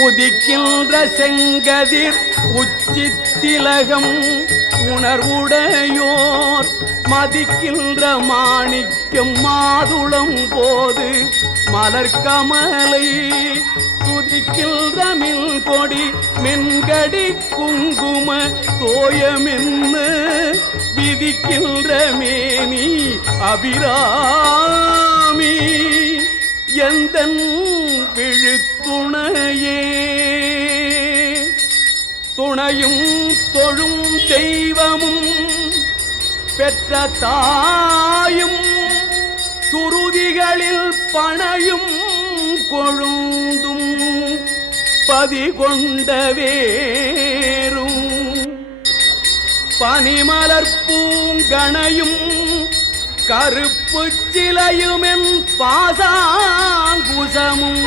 உதிக்கின்ற செங்கதிர் உச்சித்திலகம் உணர்வுடையோர் மதிக்கின்ற மாணிக்கம் மாதுளம் போது மலர்கமலை துதிக்கின்ற மில் கொடி மென்கடி குங்கும தோயமென்ன விதிக்கின்ற மேனி அபிராமி எந்தன் விழுத்துணையே துணையும் தொழும் தெய்வமும் பெற்ற தாயும் சுருதிகளில் பணையும் கொழுந்தும் பதிகொண்ட வேரும் பனிமலர் பூங்கணையும் கருப்பு சிலையுமென் பாசாங்குசமும்